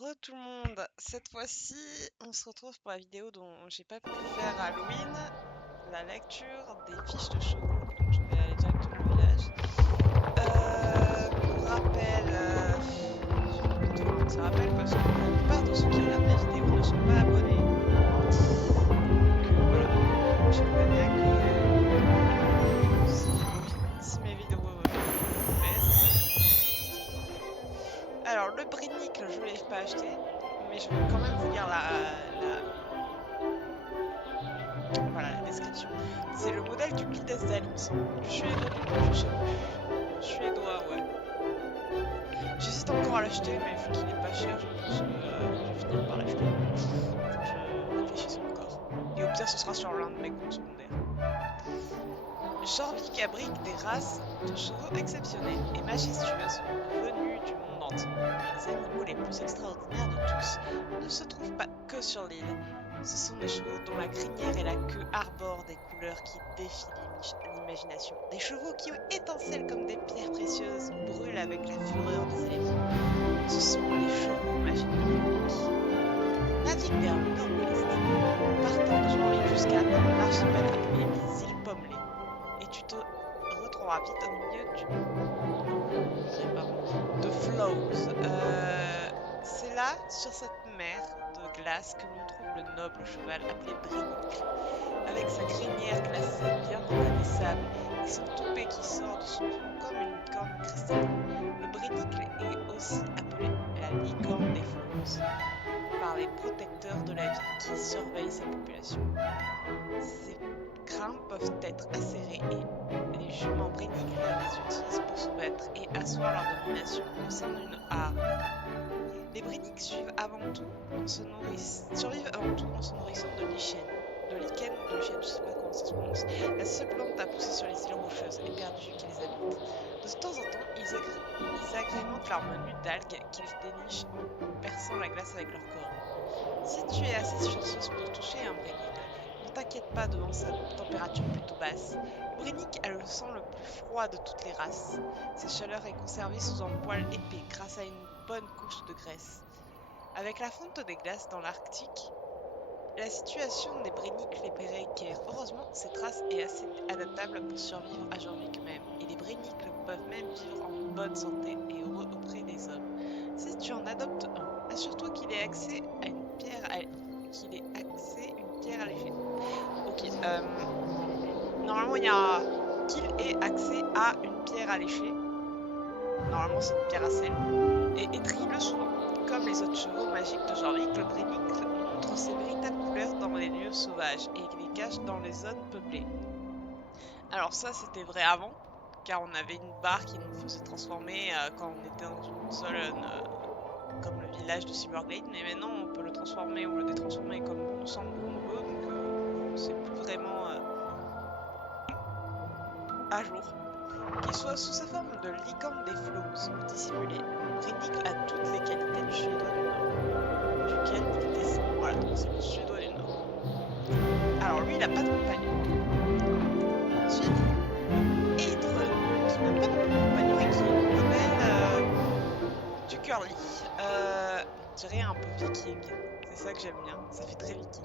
Re tout le monde, cette fois-ci on se retrouve pour la vidéo dont j'ai pas pu faire à Halloween, la lecture des fiches de chevaux, donc je vais aller directement au village. Pour rappel, j'ai envie de faire un petit rappel parce que la plupart de ceux qui regardent mes vidéos ne sont pas abonnés. Donc voilà, j'aimerais bien que si mes vidéos vous plaisent. Alors le Brinicle je ne l'ai pas acheté, mais je vais quand même vous lire voilà, la description. C'est le modèle du Clydesdale, il me semble. Du suédois, je sais plus. Suédois, ouais. J'hésite encore à l'acheter, mais vu qu'il est pas cher, je pense que je vais finir par l'acheter. Faut que je réfléchisse encore. Et au pire, ce sera sur l'un de mes comptes secondaires. Jorvik abrite des races de chevaux exceptionnelles et majestueuses venues du monde entier. Mais les animaux les plus extraordinaires de tous ne se trouvent pas que sur l'île. Ce sont des chevaux dont la crinière et la queue arborent des couleurs qui défient l'imagination. Des chevaux qui étincellent comme des pierres précieuses, brûlent avec la fureur des éléments. Ce sont les chevaux magiques de Jorvik. Navigue vers le nord-ouest, partant de Jorvik jusqu'à atteindre l'archipel appelé les îles Pommelées. Et tu te retrouveras vite au milieu de Flows. C'est là, sur cette mer de glace, que l'on trouve le noble cheval appelé Brinicle, avec sa crinière glacée bien reconnaissable et son toupet qui sort de son front comme une licorne cristalline. Le Brinicle est aussi appelé la licorne des Flows par les protecteurs de la vie qui surveillent sa population. Ses crins peuvent être acérés et les juments Brinicle les utilisent pour se battre et asseoir leur domination au sein d'une harem. Les Briniques survivent avant tout en se nourrissant de lichen ou de lichen, je sais pas comment ça se prononce, la seule plante à pousser sur les îles rocheuses et perdues qui les habitent. De temps en temps, ils agrémentent leur menu d'algues qu'ils dénichent en perçant la glace avec leur corps. Si tu es assez chanceuse pour toucher un Brinicle, ne t'inquiète pas devant sa température plutôt basse. Le Brinique a le sang le plus froid de toutes les races. Sa chaleur est conservée sous un poil épais grâce à une bonne couche de graisse. Avec la fonte des glaces dans l'Arctique, la situation des Briniques est précaire. Heureusement, cette race est assez adaptable pour survivre à Jorvik même, et les Briniques peuvent même vivre en bonne santé et heureux auprès des hommes. Si tu en adoptes un, assure-toi qu'il ait accès à une pierre à l'échelle. Ok, normalement il y a qu'il ait accès à une pierre à lécher. Normalement c'est une pierre à sel. Et étrille-le souvent. Comme les autres chevaux magiques de Jorvik, le Brinicle montre ses véritables couleurs dans les lieux sauvages et les cache dans les zones peuplées. Alors ça c'était vrai avant, car on avait une barre qui nous faisait transformer quand on était dans une zone comme le village de Silverglade, mais maintenant on peut le transformer ou le détransformer comme bon nous semble ou on veut, donc c'est plus vraiment à jour. Qu'il soit sous sa forme de licorne des flows ou dissimulé, le Brinicle a toutes les qualités du suédois du Nord, duquel il descend. Voilà, donc c'est le suédois du Nord. Alors lui, il n'a pas de compagnon. Ensuite, Eidrun, qui n'a pas non plus de compagnon et qui est une rebelle du Curly. On dirait un peu viking. C'est ça que j'aime bien, ça fait très viking.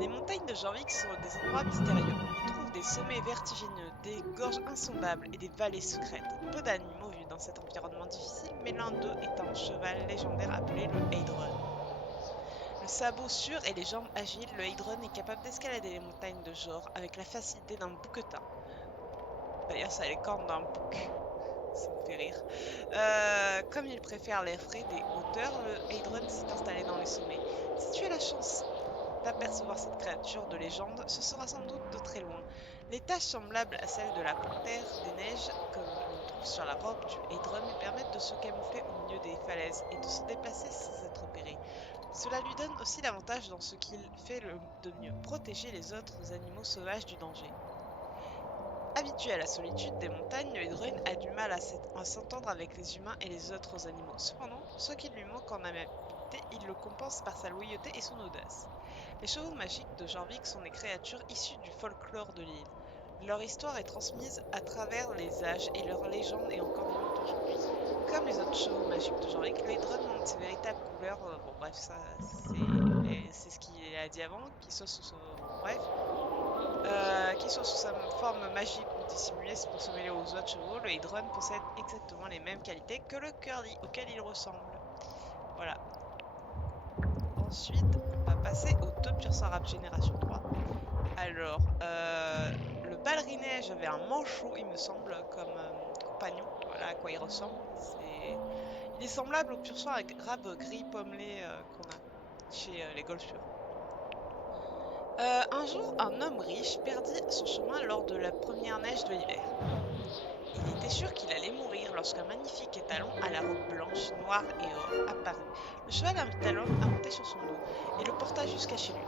Les montagnes de Jorvik sont des endroits mystérieux. On y trouve des sommets vertigineux, des gorges insondables et des vallées secrètes. Peu d'animaux vivent dans cet environnement difficile, mais l'un d'eux est un cheval légendaire appelé le Heidrun. Le sabot sûr et les jambes agiles, le Heidrun est capable d'escalader les montagnes de Jor avec la facilité d'un bouquetin. D'ailleurs, ça a les cornes d'un bouc. Ça me fait rire. Comme il préfère l'air frais des hauteurs, le Heidrun s'est installé dans les sommets. Si tu as la chance d'apercevoir cette créature de légende, ce sera sans doute de très loin. Les taches semblables à celles de la panthère des neiges que l'on trouve sur la robe du Heidrun lui permettent de se camoufler au milieu des falaises et de se déplacer sans être repéré. Cela lui donne aussi l'avantage dans ce qu'il fait de mieux, protéger les autres animaux sauvages du danger. Habitué à la solitude des montagnes, le Heidrun a du mal à s'entendre avec les humains et les autres animaux. Cependant, ce qui lui manque en amabilité, il le compense par sa loyauté et son audace. Les chevaux magiques de Jorvik sont des créatures issues du folklore de l'île. Leur histoire est transmise à travers les âges et leurs légendes est encore vivante aujourd'hui. Comme les autres chevaux magiques de Jean-Luc, le Hydron montre ses véritables couleurs. Bon, bref, ça, c'est ce qu'il a dit avant, qu'il soit sous son. Bon, bref. Qu'il soit sous sa forme magique ou dissimulée pour se mêler aux autres chevaux, le Hydron possède exactement les mêmes qualités que le Curly, auquel il ressemble. Voilà. Ensuite, on va passer au top pur sang rap génération 3. Alors, le balerinet, j'avais un manchot, il me semble, comme compagnon. Voilà à quoi il ressemble. Il est semblable au pur sang arabe gris pommelé qu'on a chez les Goldsurs. Un jour, un homme riche perdit son chemin lors de la première neige de l'hiver. Il était sûr qu'il allait mourir lorsqu'un magnifique étalon à la robe blanche, noire et or apparut. Le cheval invita l'homme à monter sur son dos et le porta jusqu'à chez lui,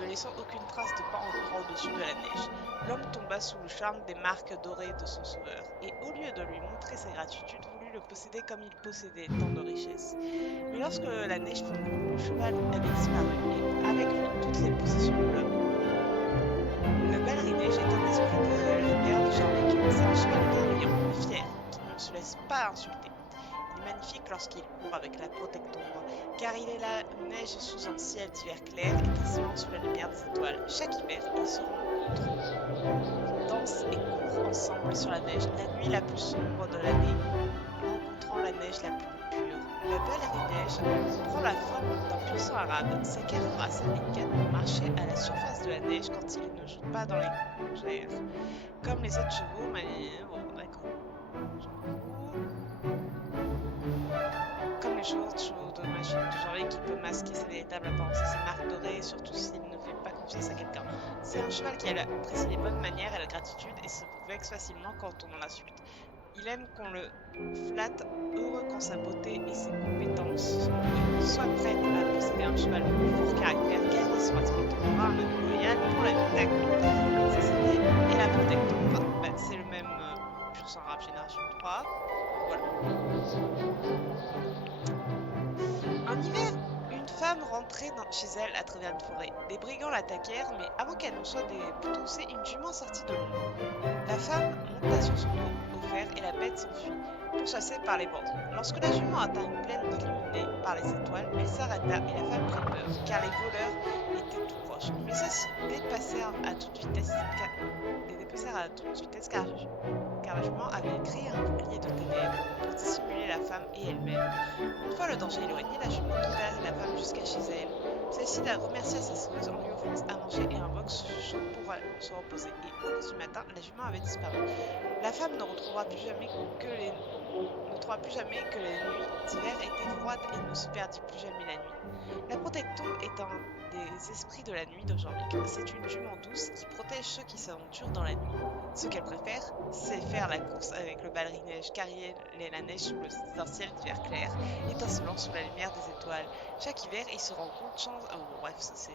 ne laissant aucune trace de pas encore au-dessus de la neige. L'homme tomba sous le charme des marques dorées de son sauveur, et au lieu de lui montrer sa gratitude, voulut le posséder comme il possédait tant de richesses. Mais lorsque la neige fondit, le cheval avait disparu, et avec lui toutes les possessions de l'homme. Le balerinet est un esprit de l'air de Jean-Luc. C'est un cheval bienveillant et fier, qui ne se laisse pas insulter. Il est magnifique lorsqu'il court avec la protectombre, car il est la neige sous un ciel d'hiver clair et tissant sous la lumière des étoiles. Chaque hiver, ils se rencontrent, dansent et courent ensemble sur la neige, la nuit la plus sombre de l'année, rencontrant la neige la plus pure. Le balerinet prend la forme d'un puissant arabe. Sa carrure assez délicate pour marcher à la surface de la neige quand il ne joue pas dans les congères. Comme les autres chevaux, mais bon, d'accord. Comme les chevaux de magie de Jean-Luc qui peut masquer sa véritable apparence et ses marques dorées, surtout s'il ne fait pas confiance à quelqu'un. C'est un cheval qui apprécie les bonnes manières et la gratitude et se vexe facilement quand on l'insulte. Il aime qu'on le flatte, heureux quand sa beauté et ses compétences sont louées. Soit prête à posséder un cheval au fort caractère, garder son aspect aura un ami loyal pour la vie. D'accord. Ça c'est et la protectombre, bah, c'est le même pur sang rap génération 3. Voilà. Un hiver, une femme rentrait chez elle à travers une forêt. Des brigands l'attaquèrent, mais avant qu'elle ne soit dépoussée, une jument sortit de l'ombre. La femme monta sur son dos au fer et la bête s'enfuit, pourchassée par les bandits. Lorsque la jument atteint une plaine illuminée par les étoiles, elle s'arrêta et la femme prit peur, car les voleurs étaient tout proches. Mais ceux-ci dépassèrent à toute vitesse, car la jument avait créé un bouclier de ténèbres pour dissimuler la femme et elle-même. Une fois le danger éloigné, la jument guida la femme jusqu'à chez elle. Celle-ci la remercia sa sauveuse en lui offrant à manger et un box chaud pour se reposer. Et au lever du matin, la jument avait disparu. La femme ne retrouvera plus jamais que les nuits d'hiver étaient froides et ne se perdit plus jamais la nuit. La protectombre est un des esprits de la nuit de Jean-Luc. C'est une jument douce qui protège ceux qui s'aventurent dans la nuit. Ce qu'elle préfère, c'est faire la course avec le balerinet, car il est la neige sous un ciel d'hiver clair, étincelant sous la lumière des étoiles. Chaque hiver, ils se rencontrent. Bon, bref, ça c'est.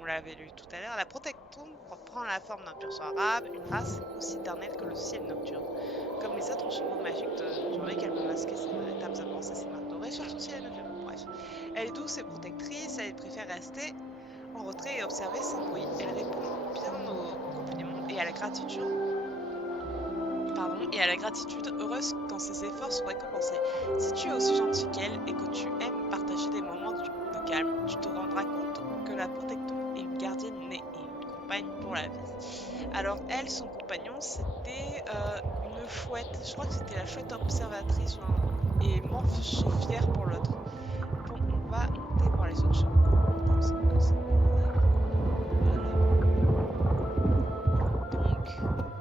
On l'avait lu tout à l'heure. La protectombre prend la forme d'un pur sang arabe, une race aussi éternelle que le ciel nocturne. Comme les autres chevaux magiques de Jean-Luc, elle peut masquer ses véritables apparences et ses marques dorées, surtout si elle ne vient. Bref. Elle est douce et protectrice, elle préfère rester en retrait et observer sans bruit. Elle répond bien aux compliments et à la gratitude. Heureuse quand ses efforts sont récompensés. Si tu es aussi gentil qu'elle et que tu aimes partager des moments de calme, tu te rendras compte que la protectombre est une gardienne née et une compagne pour la vie. Alors elle, son compagnon, c'était une chouette. Je crois que c'était la chouette observatrice et fière pour l'autre. Bon, on va monter voir les autres chevaux. Il me semble que c'est voilà. Donc,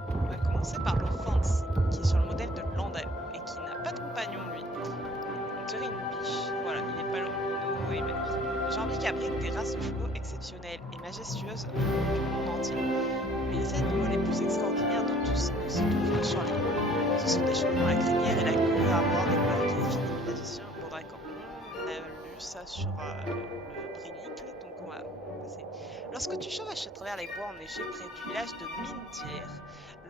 on va commencer par le Fancy, qui est sur le modèle de Landau et qui n'a pas de compagnon lui. On dirait une biche. Voilà, il est palomino et magnifique. Jean-Luc abrite des races de chevaux exceptionnelles et majestueuses du monde entier. Mais les animaux les plus extraordinaires de tous ne se trouvent que sur l'île. Ce sont des chevaux dont la crinière et la queue arborent des couleurs qui définissent la gestion. Bon d'accord, on a lu ça sur le Brinicle, donc on va passer. Lorsque tu chevauches à travers les bois enneigés près du village de Mindier,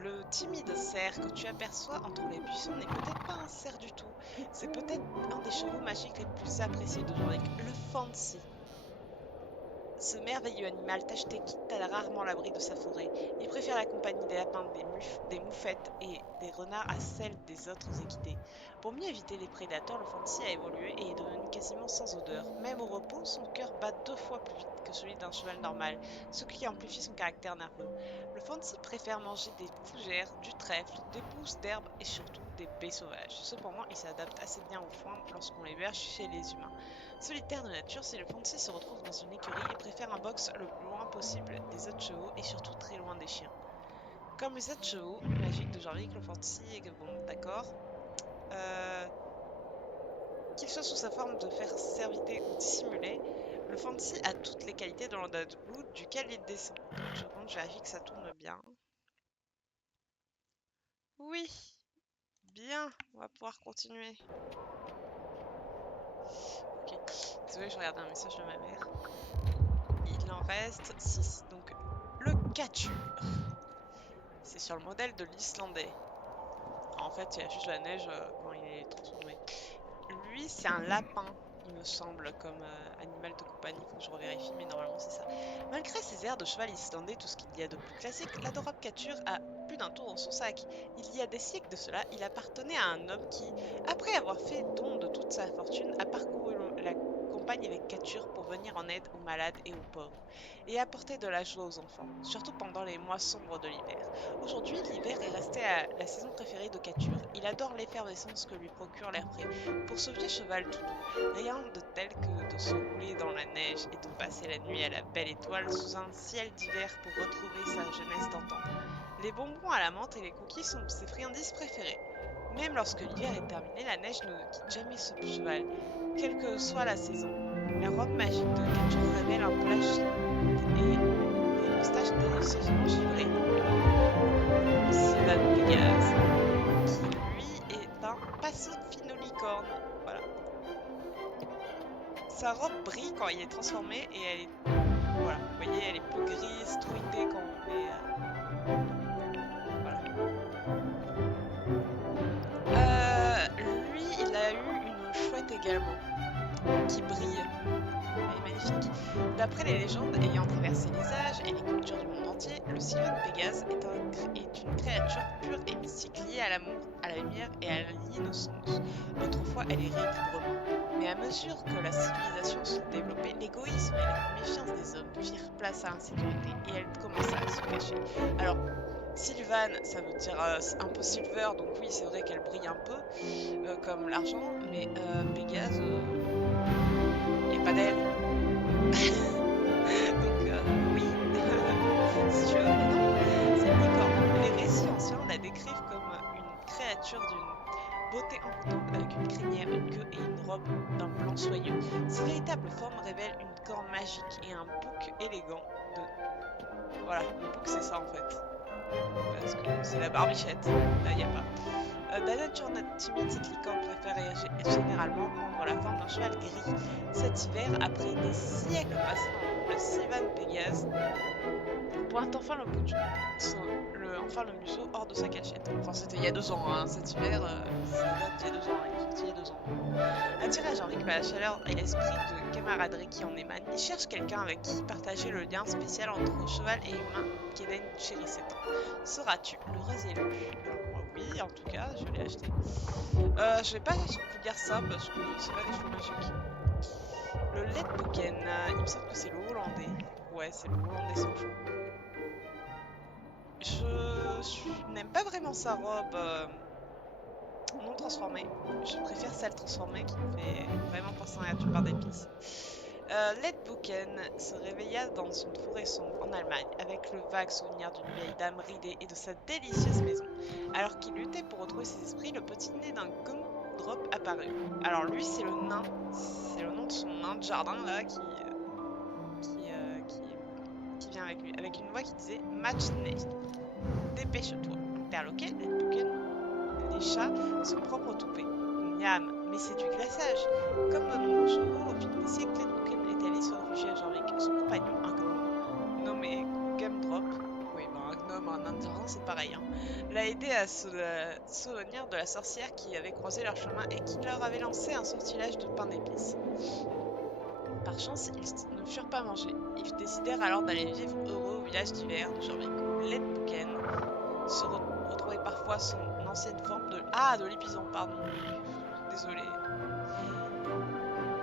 le timide cerf que tu aperçois entre les buissons n'est peut-être pas un cerf du tout. C'est peut-être un des chevaux magiques les plus appréciés de Jean-Luc, le Fancy. Ce merveilleux animal tacheté quitte rarement l'abri de sa forêt. Il préfère la compagnie des lapins, des moufettes et des renards à celle des autres équidés. Pour mieux éviter les prédateurs, le Fancy a évolué et est devenu quasiment sans odeur. Même au repos, son cœur bat 2 fois plus vite que celui d'un cheval normal, ce qui amplifie son caractère nerveux. Le Fancy préfère manger des fougères, du trèfle, des pousses d'herbe et surtout des baies sauvages. Cependant, il s'adapte assez bien aux foins lorsqu'on l'héberge chez les humains. Solitaire de nature, si le Fancy se retrouve dans une écurie, il préfère un box le plus loin possible des autres chevaux et surtout très loin des chiens. Comme les autres chevaux magiques de Jorvik, le Fancy est bon, d'accord. Euh, Qu'il soit sous sa forme de faire servité ou dissimulé, le Fancy a toutes les qualités de l'Andalwood duquel il descend. 30 secondes, je vérifie que ça tourne bien. Oui, bien, on va pouvoir continuer. Ok, désolé, je regardais un message de ma mère. Il en reste 6. Donc, le Catchur. C'est sur le modèle de l'Islandais. En fait, il y a juste la neige quand il est transformé. Lui, c'est un lapin, il me semble, comme animal de compagnie. Faut que je revérifie, mais normalement, c'est ça. Malgré ses airs de cheval islandais, tout ce qu'il y a de plus classique, l'adorable Catchur a plus d'un tour dans son sac. Il y a des siècles de cela, il appartenait à un homme qui, après avoir fait don de toute sa fortune, a parcouru la campagne avec Catchur pour venir en aide aux malades et aux pauvres, et apporter de la joie aux enfants, surtout pendant les mois sombres de l'hiver. Aujourd'hui, l'hiver est resté à la saison préférée de Catchur. Il adore l'effervescence que lui procure l'air frais. Pour ce vieux cheval tout doux, rien de tel que de se rouler dans la neige et de passer la nuit à la belle étoile sous un ciel d'hiver pour retrouver sa jeunesse d'antan. Les bonbons à la menthe et les cookies sont ses friandises préférées. Même lorsque l'hiver est terminé, la neige ne quitte jamais ce cheval, quelle que soit la saison. La robe magique de Catchur révèle un pelage et des moustaches délicieusement givrées. Sylvan Pégase, qui lui est un passofinolicorne. Voilà. Sa robe brille quand il est transformé et elle est, voilà, vous voyez, elle est plus grise, truitée quand on est, voilà. Lui, il a eu une chouette également, qui brille. Elle est magnifique. D'après les légendes ayant traversé les âges et les cultures du monde entier, le Sylvan Pégase est une créature pure et mystique liée à l'amour, à la lumière et à l'innocence. Autrefois, elle errait librement. Mais à mesure que la civilisation se développait, l'égoïsme et la méfiance des hommes firent place à l'insécurité et elle commença à se cacher. Alors, Sylvan, ça veut dire un peu silver, donc oui, c'est vrai qu'elle brille un peu, comme l'argent, mais Pégase, il n'y a pas d'elle. Donc oui, si tu veux, mais non, c'est une licorne. Les récits anciens la décrivent comme une créature d'une beauté envoûtante avec une crinière, une queue et une robe d'un blanc soyeux. Ses véritables formes révèlent une corne magique et un bouc élégant de... Voilà, le bouc c'est ça en fait. Parce que c'est la barbichette, là il n'y a pas. La nature timide, cette licorne préfère généralement prendre la forme d'un cheval gris. Cet hiver, après des siècles passés dans l'ombre, le Sylvan Pégase pointe enfin le bout enfin le museau hors de sa cachette. Enfin, c'était il y a 2 ans, hein, cet hiver, ça date d'il y a 2 ans, il est sorti il y a 2 ans. Attiré à Jorvik par la chaleur et l'esprit de camaraderie qui en émane, il cherche quelqu'un avec qui partager le lien spécial entre cheval et humain qu'Eden chérissait tant. Seras-tu l'heureux élu? Alors moi oui, en tout cas, je l'ai acheté. Je vais pas vous lire ça parce que c'est pas des chevaux magiques. Le Ledboken, il me semble que c'est le hollandais. Ouais, c'est le hollandais sans chevaux. Je n'aime pas vraiment sa robe non transformée. Je préfère celle transformée qui me fait vraiment penser à du pain d'épices. Ledbuken se réveilla dans une forêt sombre en Allemagne avec le vague souvenir d'une vieille dame ridée et de sa délicieuse maison. Alors qu'il luttait pour retrouver ses esprits, le petit nez d'un gumdrop apparut. Alors lui, c'est le nain, c'est le nom de son nain de jardin là qui, euh, qui, qui vient avec lui, avec une voix qui disait Match Nest. Dépêche-toi. Interloqué, Ledbuken lécha son propre toupet. Miam, mais c'est du glaçage. Comme de nombreux chevaux, au fil des siècles, Ledbuken est allé se réfugier à Jorvik. Son compagnon, un gnome, nommé Gumdrop, oui, ben un gnome, un indien, c'est pareil, hein, l'a aidé à se souvenir de la sorcière qui avait croisé leur chemin et qui leur avait lancé un sortilège de pain d'épices. Par chance, ils ne furent pas mangés. Ils décidèrent alors d'aller vivre heureux au village d'hiver de Jorvik. Ledbuken se retrouvait parfois son ancienne forme de... Ah, de l'épuisant, pardon. Désolé.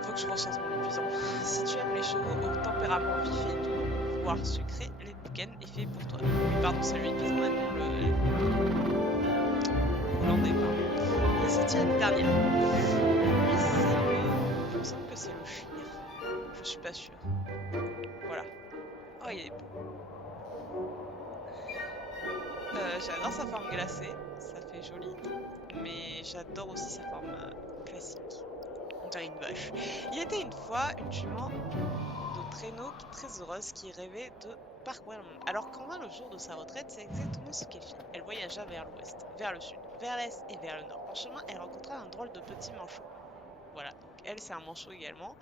Faut que je rechasse mon épuisant. Si tu aimes les chevaux au tempérament vif et doux, voire sucré, Ledbuken est fait pour toi. Oui, pardon, c'est le épuisant maintenant, le hollandais, pardon. Et c'est l'année dernière. Lui, c'est le... Il me semble que c'est le chir. Je suis pas sûre. Voilà. Oh, il est beau. J'adore sa forme glacée, ça fait joli, mais j'adore aussi sa forme classique. On dirait une vache. Il était une fois une jument de traîneau très heureuse qui rêvait de parcourir le monde. Alors quand vint le jour de sa retraite, c'est exactement ce qu'elle fit. Elle voyagea vers l'ouest, vers le sud, vers l'est et vers le nord. En chemin, elle rencontra un drôle de petit manchot. Voilà, donc elle c'est un manchot également,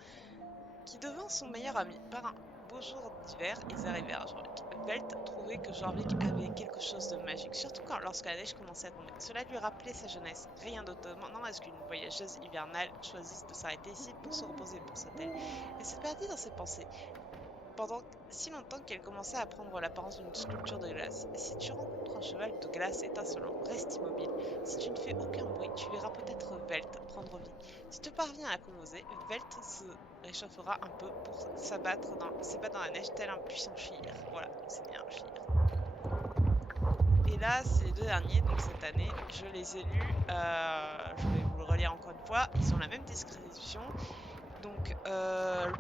qui devint son meilleur ami. Par un beau jour d'hiver, ils arrivèrent à Jorvik. Velt trouvait que Jorvik avait quelque chose de magique, surtout lorsque la neige commençait à tomber. Cela lui rappelait sa jeunesse. Rien d'étonnant à ce qu'une voyageuse hivernale choisisse de s'arrêter ici pour se reposer, pensa-t-elle. Elle se perdit dans ses pensées pendant si longtemps qu'elle commençait à prendre l'apparence d'une sculpture de glace. Si tu rencontres un cheval de glace étincelant, reste immobile. Si tu ne fais aucun bruit, tu verras peut-être Velt prendre vie. Si tu parviens à causer, Velt se réchauffera un peu pour s'abattre dans la neige tel un puissant chir. Voilà, donc c'est bien un chir. Et là, c'est les deux derniers, donc cette année, je les ai lus. Je vais vous le relire encore une fois. Ils ont la même description. Donc,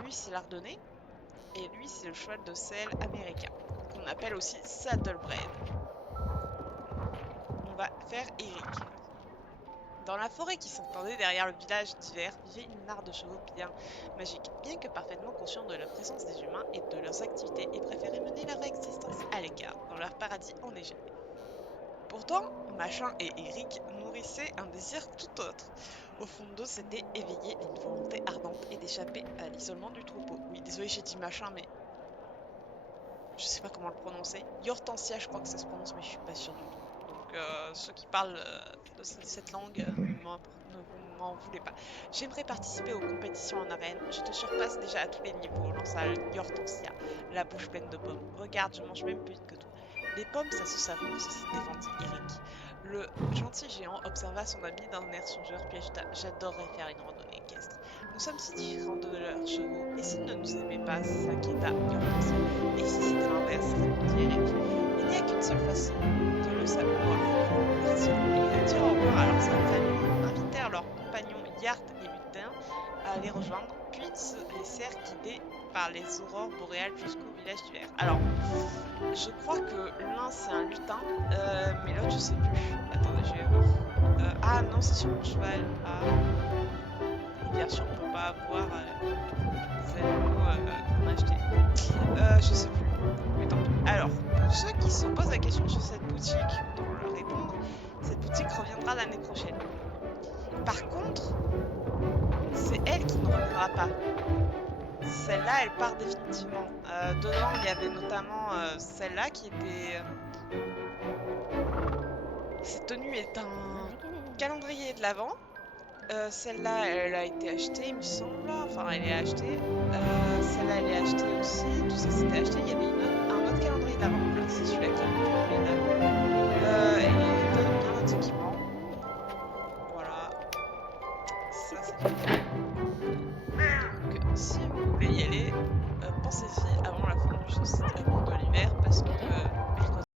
lui, c'est l'Ardennais. Et lui, c'est le cheval de selle américain, qu'on appelle aussi Saddlebred. On va faire Eric. Dans la forêt qui s'entendait derrière le village d'hiver, vivait une mare de chevaux bien magiques. Bien que parfaitement conscients de la présence des humains et de leurs activités, ils préféraient mener leur existence à l'écart, dans leur paradis enneigé. Pourtant, Machin et Eric nourrissaient un désir tout autre. Au fond d'eux s'était éveillée une volonté ardente et d'échapper à l'isolement du troupeau. Oui, désolé, j'ai dit Machin, mais je sais pas comment le prononcer. Yortensia, je crois que ça se prononce, mais je suis pas sûre du tout. Donc, ceux qui parlent de cette langue, ne m'en voulez pas. J'aimerais participer aux compétitions en arène. Je te surpasse déjà à tous les niveaux, lança Yortensia, la bouche pleine de pommes. Regarde, je mange même plus vite que toi. Les pommes, ça se savoure, se défendit Eric. Le gentil géant observa son ami d'un air songeur, puis ajouta: J'adorerais faire une randonnée équestre. Nous sommes si différents de leurs chevaux, et s'ils ne nous aimaient pas, s'inquiéta Yortensia. Et si c'était l'inverse, répondit Eric. Il n'y a qu'une seule façon de le savoir. Merci. Ils dirent au revoir à leur famille, invitèrent leurs compagnons Yard et Lutin à les rejoindre, puis se laissèrent guider par les aurores boréales jusqu'au village d'hiver. Alors, je crois que l'un c'est un lutin, mais l'autre je sais plus. Attendez, je vais voir. Ah non, c'est sur mon cheval. Ah. Bien sûr, on peut pas avoir des animaux qu'on a achetés. Je sais plus. Mais tant pis. Alors, pour ceux qui se posent la question sur cette boutique, autant leur répondre, cette boutique reviendra l'année prochaine. Par contre, c'est elle qui ne reviendra pas. Celle-là, elle part définitivement. Dedans, il y avait notamment celle-là qui était... Cette tenue est un calendrier de l'Avent. Celle-là, elle a été achetée, il me semble. Enfin, elle est achetée. Celle-là, elle est achetée aussi. Tout ça, c'était acheté. Il y avait un autre calendrier d'Avent. Là, c'est celui-là qui est le calendrier d'Avent.